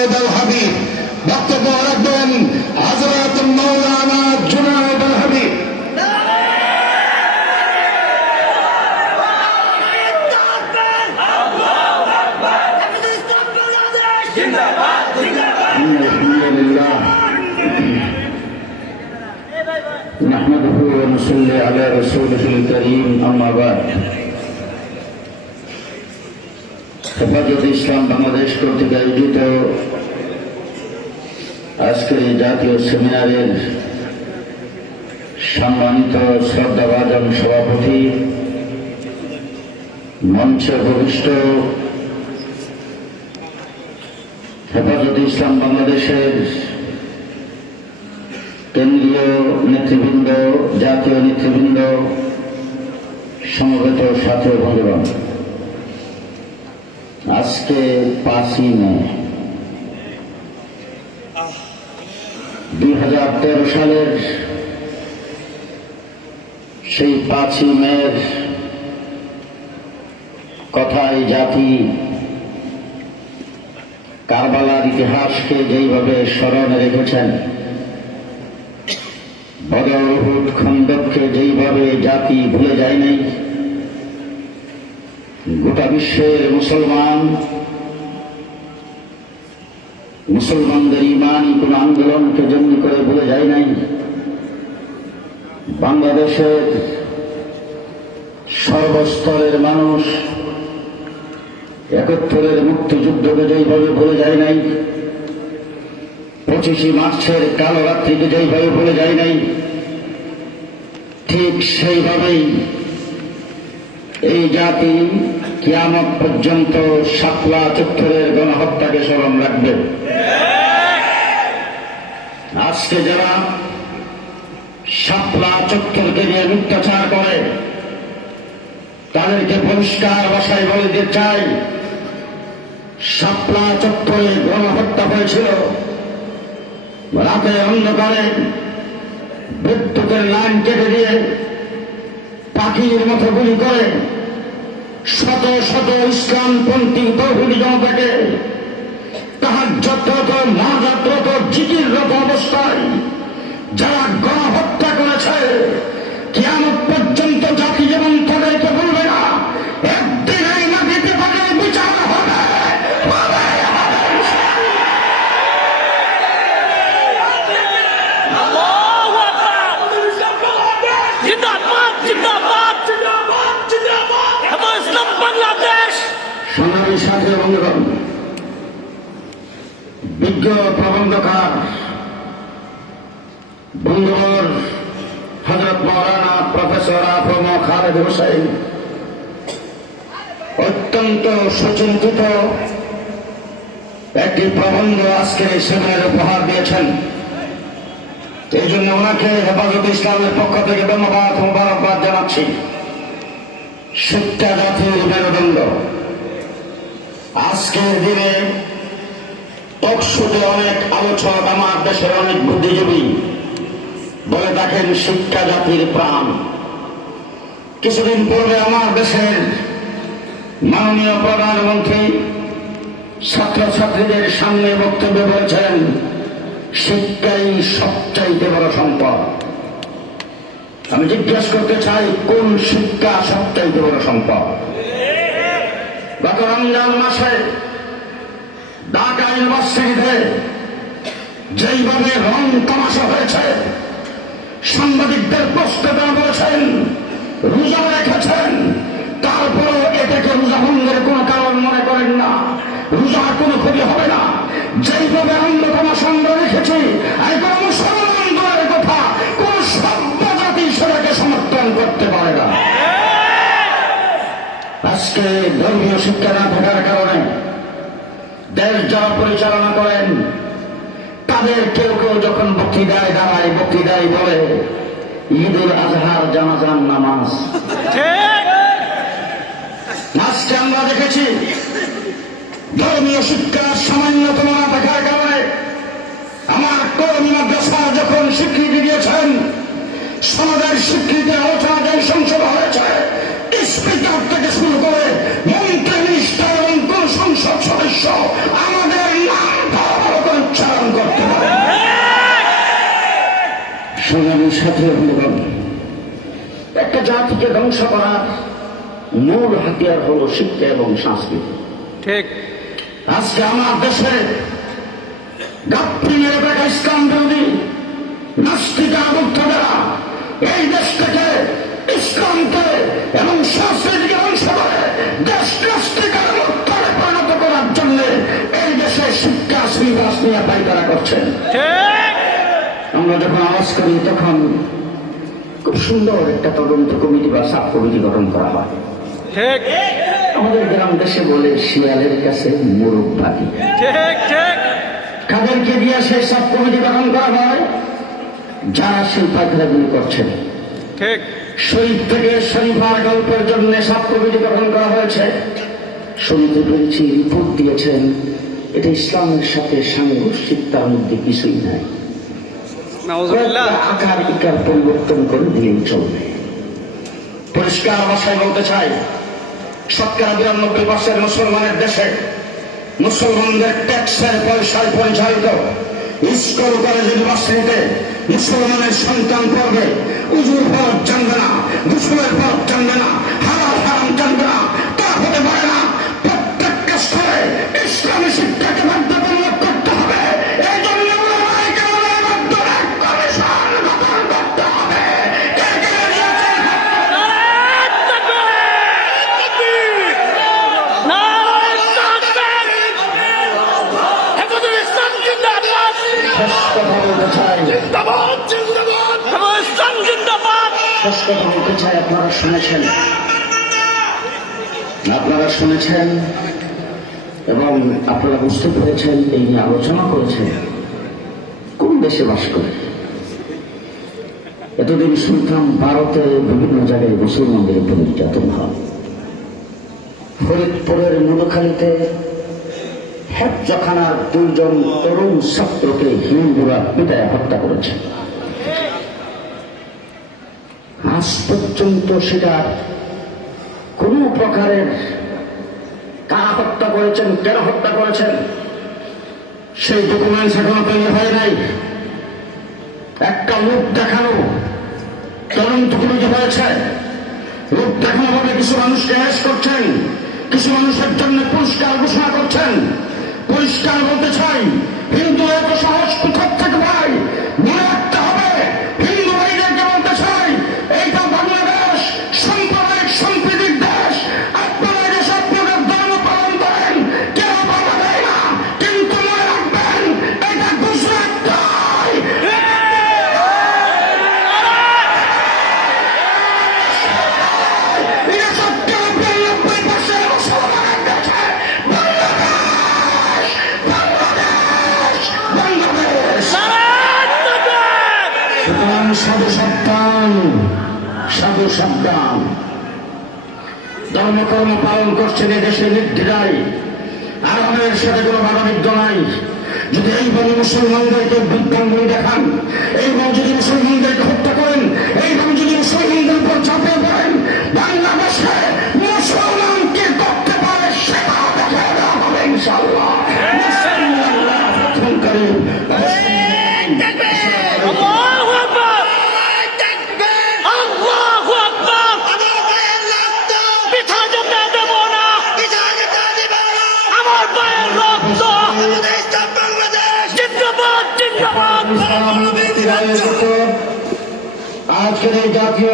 জুনায়েদ আল হাবিব। বক্তব্য রাখবেন হযরত মাওলানা জুনায়েদ আল হাবিব। نحمده ونصلي على رسوله الكريم أما بعد হেফাজত ইসলাম বাংলাদেশ কর্তৃক আয়োজিত আজকের এই জাতীয় সেমিনারের সম্মানিত শ্রদ্ধাভাজন সভাপতি, মঞ্চে উপবিষ্ট হেফাজত ইসলাম বাংলাদেশের কেন্দ্রীয় নেতৃবৃন্দ, জাতীয় নেতৃবৃন্দ, সমবেত সাথী বন্ধুগণ, আজকে 5ই মে 2013 সালের সেই 5ই মের কথাই জাতি কারবালার ইতিহাসকে যেইভাবে স্মরণে রেখেছেন, বদর উহুদ খন্দককে যেইভাবে জাতি ভুলে যায় নাই, গোটা বিশ্বের মুসলমানদের ইমানি কোন আন্দোলনকে জন্ম করে ভুলে যায় নাই, বাংলাদেশের সর্বস্তরের মানুষ 71-এর মুক্তিযুদ্ধকে যেইভাবে ভুলে যায় নাই, 25 মার্চের কালো রাত্রিকে যেইভাবে ভুলে যায় নাই, ঠিক সেইভাবেই এই জাতি কিয়ামত পর্যন্ত শাপলা চত্বরের গণহত্যাকে স্মরণ রাখবে। আজকে যারা শাপলা চত্বরকে নিয়ে মিথ্যাচার করে, তাদেরকে পরিষ্কার ভাষায় বলে দিতে চাই, শাপলা চত্বরে গণহত্যা হয়েছিল রাতে অন্ধকারে বিদ্যুতের লাইন কেটে দিয়ে পাখির মতো গুলি করে শত শত ইসলামপন্থী তৌহিদি জনতাকে তাহাজ্জুদরত, মুনাজাতরত, জিকিররত অবস্থায় যারা গণহত্যা করেছে, কিয়ামত পর্যন্ত জাতি যেমন তাদেরকে বলবে না, একদিন এই মাটিতে তাদের বিচার হবে। সংগ্রামী সাথী বন্ধুগণ, বিজ্ঞ প্রবন্ধকার বন্ধুবর হযরত মাওলানা প্রফেসর আফম খালেদ হোসেন অত্যন্ত সুচিন্তিত একটি প্রবন্ধ আজকে এই সেমিনারে উপহার দিয়েছেন। এই জন্য ওনাকে হেফাজত ইসলামের পক্ষ থেকে ধন্যবাদ, মোবারকবাদ জানাচ্ছি। শিক্ষা জাতির মেরুদণ্ড। আজকের দিনে টকশোতে অনেক আলোচক, আমার দেশের অনেক বুদ্ধিজীবী বলে থাকেন শিক্ষা জাতির প্রাণ। কিছুদিন পূর্বে আমার দেশের মাননীয় প্রধানমন্ত্রী ছাত্রছাত্রীদের সামনে বক্তব্য বলেছেন, শিক্ষাই সবচাইতে বড় সম্পদ। আমি জিজ্ঞেস করতে চাই, কোন শিক্ষা সবচাইতে বড় সম্পদ? গত রমজান মাসে ঢাকা ইউনিভার্সিটিতে যেইভাবে রং তামাশা হয়েছে, সাংবাদিকদের প্রশ্ন দেওয়া বলেছেন রোজা রেখেছেন, তারপরও এটাকে রোজা ভঙ্গের কোনো কারণ মনে করেন না, রোজার কোনো ক্ষতি হবে না। যেইভাবে অন্য তামাশা আমরা রেখেছি, এখন মুসলমান দলের কথা কোন সভ্য জাতি সেটাকে সমর্থন করতে পারে না। আজকে ধর্মীয় শিক্ষা না থাকার কারণে দেশ যারা পরিচালনা করেন, তাদের কেউ কেউ যখন বক্তৃতায় দাঁড়ায়, বক্তৃতায় বলে ঈদুল আজহার জানাজার নামাজ। আজকে আমরা দেখেছি ধর্মীয় শিক্ষার সামান্যতম না থাকার কারণে আমার কওমি মাদ্রাসা যখন স্বীকৃতি দিয়েছেন, সমাজের স্বীকৃতি আলোচনা যে সংসদ হয়েছে, স্পিকার থেকে শুরু করে মন্ত্রী, মিনিস্টার এবং কোন সংসদ সদস্য আমাদের নাম সাথে বন্ধুগণ, একটা জাতিকে ধ্বংস করার মূল হাতিয়ার হলো শিক্ষা এবং সংস্কৃতি। ঠিক। আজকে আমার দেশে গাপ্পি নিরপেক্ষ ইসলাম বিরোধী নাস্তিক আবদ্ধরা এই দেশ থেকে ইসলামকে এবং সংস্কৃতিকে ধ্বংস করে দেশ নাস্তিকের মুক্তরে পরিণত করার জন্য এই দেশে শিক্ষা শ্রীবাস নিয়ে পাইতারা করছেন। আমরা যখন আওয়াজ করি তখন খুব সুন্দর একটা তদন্ত কমিটি বা সাব কমিটি গঠন করা হয়। ঠিক। আমাদের গ্রাম দেশে বলে শিয়ালের কাছে মোরগ বাকি। ঠিক ঠিক। কাদেরকে দিয়ে সেই সাব কমিটি গঠন করা হয়? যারা সেই পায়খানাগুলি করছেন। ঠিক। শরীফ থেকে শরীফার গল্পের জন্য সাব কমিটি গঠন করা হয়েছে। শুনতে পেরেছি, রিপোর্ট দিয়েছেন এটা ইসলামের সাথে সাংঘর্ষিক, তার মধ্যে কিছুই নাই। নাউজুবিল্লাহ। আকার ইকার পরিবর্তন করে দিলেই চলবে। পরিষ্কার ভাষায় বলতে চাই, ৯২% মুসলমানের দেশে মুসলমানদের ট্যাক্সের পয়সায় পরিচালিত স্কুল কলেজ ইউনিভার্সিটিতে মুসলমানের সন্তান পড়বে, উজুর ফরজ জানবে না, গোসলের ফরজ জানবে না, হালাল হারাম জানবে না, তা হতে পারে না। প্রত্যেকটা স্তরে ইসলামী শিক্ষাকে বাধ্যতামূলক করতে হবে। এই জন্য কমিশন গঠন করতে হবে। আপনারা শুনেছেন এবং আপনারা বুঝতে পেরেছেন, এই নিয়ে আলোচনা করেছেন কোন দেশে বাস করে। এতদিন শুনতাম ভারতে বিভিন্ন জায়গায় মুসলমানদের উপর নির্যাতন হয়। ফরিদপুরের মধুখালীতে হেফজখানার 2 জন তরুণ ছাত্রকে হিন্দুরা পিটায় হত্যা করেছে। আজ পর্যন্ত সেটা কোন প্রকারের কারা হত্যা করেছেন, কেন হত্যা করেছেন সেই ডকুমেন্টস এখনো তৈরি হয় নাই। একটা লোক দেখানো তদন্ত কমিটি হয়েছে, লোক দেখানো ভাবে কিছু মানুষকে অ্যারেস্ট করছেন, কিছু মানুষের জন্য পুরস্কার ঘোষণা করছেন। পরিষ্কার বলতে চাই, হিন্দু এত সাহস কোথার থেকে ভাই? মনে রাখতে হবে, হিন্দু ভাইদেরকে বলতে চাই, এইটা বাংলাদেশ সাম্প্রদায়িক সম্প্রীতির দেশ। আপনারা যে সব প্রকার ধর্ম পালন করেন কেউ বাধা দেয় না, কিন্তু মনে রাখবেন এটা গুজরাট নয়। সাধু সাবধান, সাধু সাবধান। ধর্মকর্ম পালন করছেন এদেশে নির্দ্বিধায়, আর আমাদের সাথে কোনো বাধাবিঘ্ন নাই। যদি এইভাবে মুসলমানদেরকে বিজ্ঞানগুলি দেখান, এইভাবে যদি মুসলমানদেরকে হত্যা করেন, এইভাবে যদি মুসলমানদের উপর চাপিয়ে পড়েন, বাংলাদেশে মুসলমানকে করতে পারে সেটা দেখা দেওয়া হবে ইনশাআল্লাহ। আজকের এই জাতীয়